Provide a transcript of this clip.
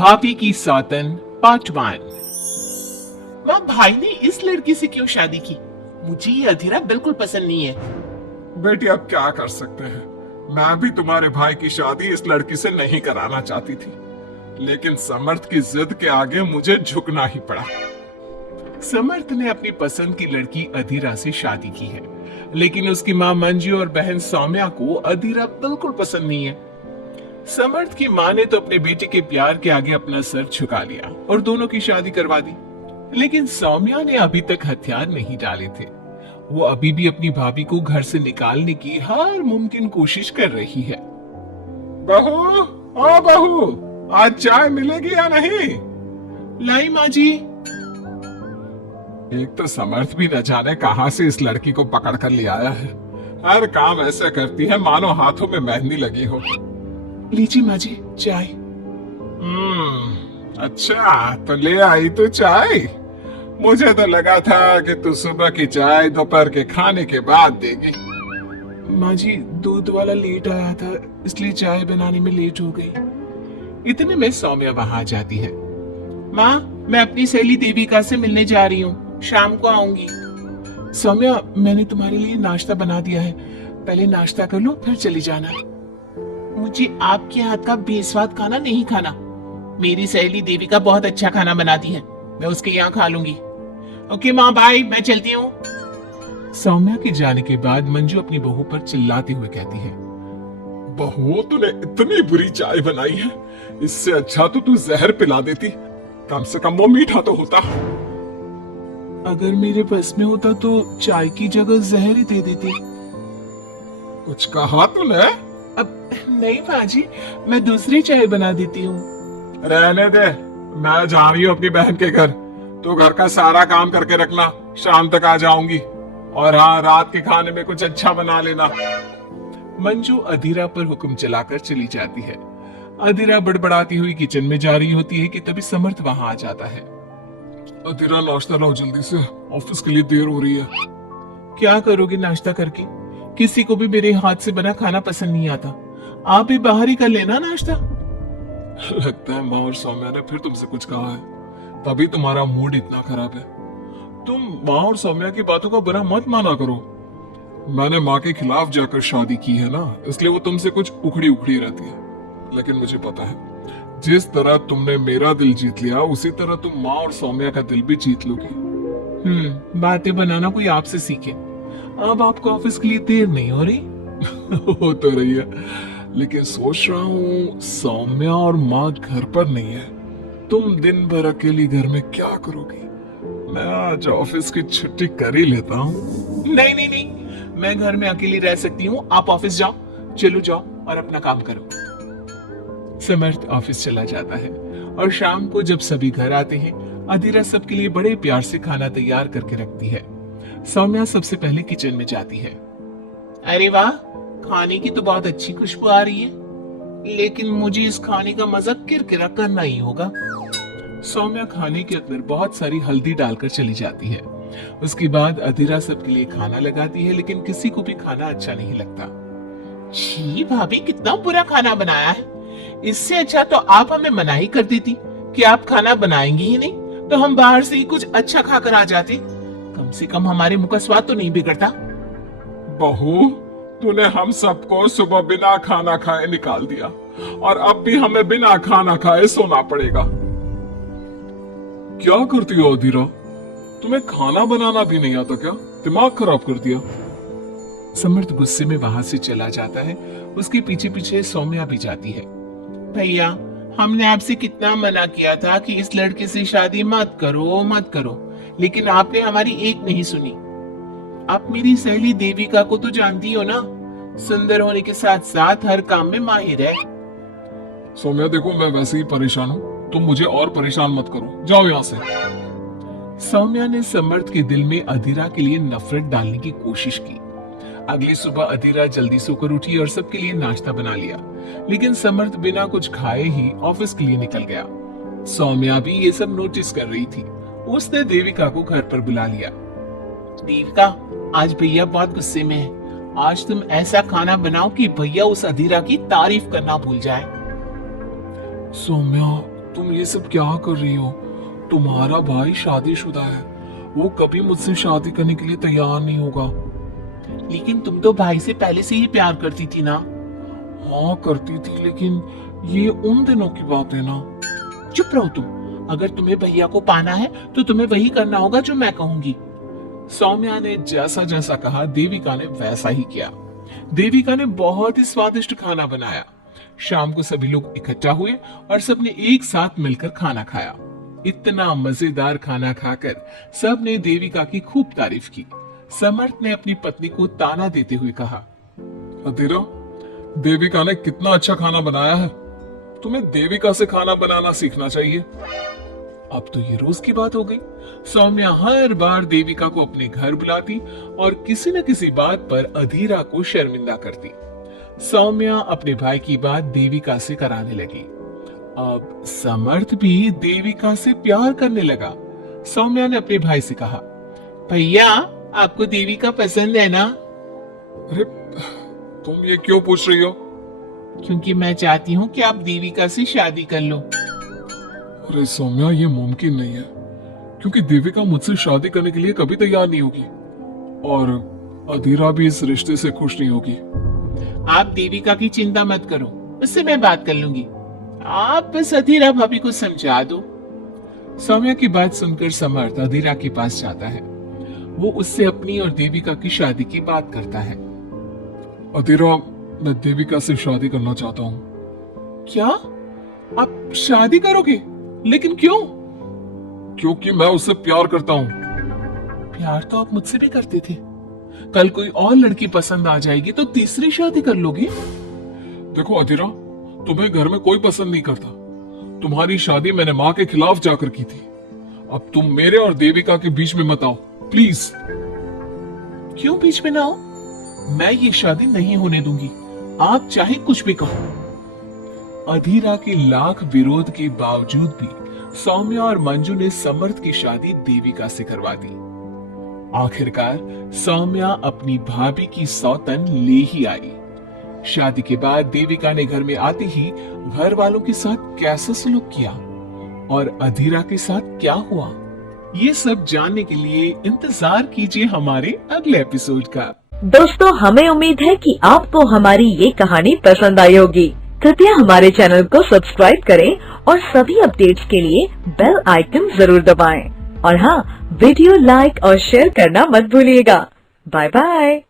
भाभी की सौतन पार्ट 1। माँ, भाई ने इस लड़की से क्यों शादी की? मुझे ये अधीरा बिल्कुल पसंद नहीं है। बेटी अब क्या कर सकते हैं। मैं भी तुम्हारे भाई की शादी इस लड़की से नहीं कराना चाहती थी, लेकिन समर्थ की जिद के आगे मुझे झुकना ही पड़ा। समर्थ ने अपनी पसंद की लड़की अधीरा से शादी की है, लेकिन उसकी माँ मंजू और बहन सौम्या को अधीरा बिल्कुल पसंद नहीं है। समर्थ की माँ ने तो अपने बेटे के प्यार के आगे अपना सर झुका लिया और दोनों की शादी करवा दी, लेकिन सौम्या ने अभी तक हथियार नहीं डाले थे। वो अभी भी अपनी भाभी को घर से निकालने की हर मुमकिन कोशिश कर रही है। बहू, ओ बहू, आज चाय मिलेगी या नहीं? लाई माँ जी। एक तो समर्थ भी न जाने कहां से इस लड़की को पकड़ कर ले आया है। हर काम ऐसे करती है मानो हाथों में मेहंदी लगी हो। लीजिए माँ जी चाय। अच्छा तो ले आई तू चाय। मुझे तो लगा था कि तू सुबह की चाय दोपहर के खाने के बाद देगी। माँ जी दूध वाला लेट आया था, इसलिए चाय बनाने में लेट हो गई। इतने में सौम्या वहां आ जाती है। माँ, मैं अपनी सहेली देविका से मिलने जा रही हूँ, शाम को आऊंगी। सौम्या, मैंने तुम्हारे लिए नाश्ता बना दिया है, पहले नाश्ता कर लो फिर चली जाना। मुझे आपके हाथ का बेस्वाद खाना नहीं खाना। मेरी सहेली देविका बहुत अच्छा खाना बनाती है, मैं उसके यहाँ खा लूंगी। ओके माँ, बाय, मैं चलती हूँ। सौम्या के जाने के बाद मंजू अपनी बहू पर चिल्लाते हुए कहती है, बहू तूने इतनी बुरी चाय बनाई है, इससे अच्छा तो तू जहर पिला देती, कम से कम वो मीठा तो होता। अगर मेरे बस में होता तो चाय की जगह जहर ही दे देती। कुछ कहा तूने? अब नहीं बाजी, मैं दूसरी चाय बना देती हूँ। रहने दे, मैं जा रही हूँ अपनी बहन के घर। तू घर का सारा काम करके रखना, शाम तक आ जाऊंगी। और हाँ, रात के खाने में कुछ अच्छा बना लेना। मंजू अधीरा पर हुक्म चलाकर चली जाती है। अधीरा बड़बड़ाती हुई किचन में जा रही होती है कि तभी समर्थ वहां आ जाता है। अधीरा नाश्ता लाओ जल्दी से, ऑफिस के लिए देर हो रही है। क्या करोगे नाश्ता करके? किसी को भी मेरे हाथ से बना खाना पसंद नहीं आता, आप भी बाहर ही कर लेना नाश्ता। लगता है माँ और सौम्या ने फिर तुमसे कुछ कहा है, तभी तुम्हारा मूड इतना खराब है। तुम माँ और सौम्या की बातों का बुरा मत माना करो। मैंने माँ के खिलाफ जाकर शादी की है ना, इसलिए वो तुमसे कुछ उखड़ी उखड़ी रहती है। लेकिन मुझे पता है, जिस तरह तुमने मेरा दिल जीत लिया, उसी तरह तुम माँ और सौम्या का दिल भी जीत लोगी। बातें बनाना कोई आपसे सीखे। अब आपको ऑफिस के लिए देर नहीं हो रही? हो तो रही है, लेकिन सोच रहा हूँ सौम्या और माँ घर पर नहीं है। तुम दिन भर अकेली घर में क्या करोगी? मैं आज ऑफिस की छुट्टी कर ही लेता हूँ। नहीं नहीं नहीं, मैं घर में अकेली रह सकती हूँ, आप ऑफिस जाओ। चलो जाओ और अपना काम करो। समर्थ ऑफिस चला जाता है और शाम को जब सभी घर आते हैं, अधीरा सबके लिए बड़े प्यार से खाना तैयार करके रखती है। सौम्या सबसे पहले किचन में जाती है। अरे वाह, खाने की तो बहुत अच्छी खुशबू आ रही है, लेकिन मुझे इस खाने का मजा किरकिरा करना ही होगा। सौम्या खाने के अंदर बहुत सारी हल्दी डालकर चली जाती है। उसके बाद अधीरा सबके लिए खाना लगाती है, लेकिन किसी को भी खाना अच्छा नहीं लगता। छी भाभी, कितना बुरा खाना बनाया है। इससे अच्छा तो आप हमें मना ही कर देती कि आप खाना बनाएंगी ही नहीं, तो हम बाहर से ही कुछ अच्छा खाकर आ जाते। कम से कम हमारे मुंह का स्वाद तो नहीं बिगड़ता। बहू, तूने हम सबको सुबह बिना खाना खाए निकाल दिया, और अब भी हमें बिना खाना खाए सोना पड़ेगा। क्या करती हो अधीरा? तुम्हें खाना बनाना भी नहीं आता क्या? दिमाग खराब कर दिया। समर्थ गुस्से में वहां से चला जाता है। उसके पीछे पीछे सौम्या भी जाती है। भैया, हमने आपसे कितना मना किया था कि इस लड़के से शादी मत करो मत करो, लेकिन आपने हमारी एक नहीं सुनी। आप मेरी सहेली देविका को तो जानती हो ना, सुंदर होने के साथ साथ हर काम में माहिर है। सौम्या देखो, मैं वैसे ही परेशान हूँ, तुम मुझे और परेशान मत करो, जाओ यहाँ से। सौम्या ने समर्थ के दिल में अधीरा के लिए नफरत डालने की कोशिश की। अगली सुबह अधीरा जल्दी सोकर उठी और सबके लिए नाश्ता बना लिया, लेकिन समर्थ बिना कुछ खाए ही ऑफिस के लिए निकल गया। सौम्या भी ये सब नोटिस कर रही थी। उसने देविका को घर पर बुला लिया। देविका, आज भैया बहुत गुस्से में है। आज तुम ऐसा खाना बनाओ कि भैया उस अधीरा की तारीफ करना भूल जाए। सौम्या, तुम ये सब क्या कर रही हो? तुम्हारा भाई शादीशुदा है, वो कभी मुझसे शादी करने के लिए तैयार नहीं होगा। लेकिन तुम तो भाई से पहले से ही प्यार करती थी ना। हाँ करती थी, लेकिन ये उन दिनों की बात है ना। चुप रहो तुम। अगर तुम्हें भैया को पाना है तो तुम्हें वही करना होगा जो मैं कहूंगी। सौम्या ने जैसा जैसा कहा देविका ने वैसा ही किया। देविका ने बहुत ही स्वादिष्ट खाना बनाया। शाम को सभी लोग इकट्ठा हुए और सबने एक साथ मिलकर खाना खाया। इतना मजेदार खाना खाकर सबने देविका की खूब तारीफ की। समर्थ ने अपनी पत्नी को ताना देते हुए कहा, अधीरा, देविका ने कितना अच्छा खाना बनाया है। तुम्हें देविका से खाना बनाना सीखना चाहिए। अब तो ये रोज की बात हो गई। सौम्या हर बार देविका को अपने घर बुलाती और किसी न किसी बात पर अधीरा को शर्मिंदा करती। सौम्या अपने भाई की बात देविका से कराने लगी। अब समर्थ भी देविका से प्यार करने लगा। सौम्या ने अपने भाई से कहा, भैया आपको देविका पसंद है ना? अरे तुम ये क्यों पूछ रही हो? क्योंकि मैं चाहती हूँ कि आप देविका से शादी कर लो। अरे सौम्या, ये मुमकिन नहीं है, क्योंकि देविका मुझसे शादी करने के लिए कभी तैयार नहीं होगी और अधीरा भी इस रिश्ते से खुश नहीं होगी। आप देविका की चिंता मत करो, उससे मैं बात कर लूंगी। आप बस अधीरा भाभी को समझा दो। सौम्या की बात सुनकर समर्थ अधीरा के पास जाता है। वो उससे अपनी और देविका की शादी की बात करता है। अधीरा, मैं देविका से शादी करना चाहता हूँ। क्या? आप शादी करोगे? लेकिन क्यों? क्योंकि मैं उससे प्यार करता हूँ। प्यार तो आप मुझसे भी करते थे। कल कोई और लड़की पसंद आ जाएगी तो तीसरी शादी कर लोगे? देखो अधीरा, तुम्हें घर में कोई पसंद नहीं करता। तुम्हारी शादी मैंने माँ के खिलाफ जाकर की थी। अब तुम मेरे और देविका के बीच में मत आओ, प्लीज। क्यों बीच में ना आओ? मैं ये शादी नहीं होने दूंगी, आप चाहे कुछ भी कहो। अधीरा के लाख विरोध के बावजूद भी सौम्या और मंजू ने समर्थ की शादी देविका से करवा दी। आखिरकार सौम्या अपनी भाभी की सौतन ले ही आई। शादी के बाद देविका ने घर में आते ही घर वालों के साथ कैसा सलूक किया और अधीरा के साथ क्या हुआ, ये सब जानने के लिए इंतजार कीजिए हमारे अगले एपिसोड का। दोस्तों, हमें उम्मीद है कि आपको हमारी ये कहानी पसंद आई होगी। कृपया हमारे चैनल को सब्सक्राइब करें और सभी अपडेट्स के लिए बेल आइकन जरूर दबाएं। और हाँ, वीडियो लाइक और शेयर करना मत भूलिएगा। Bye bye.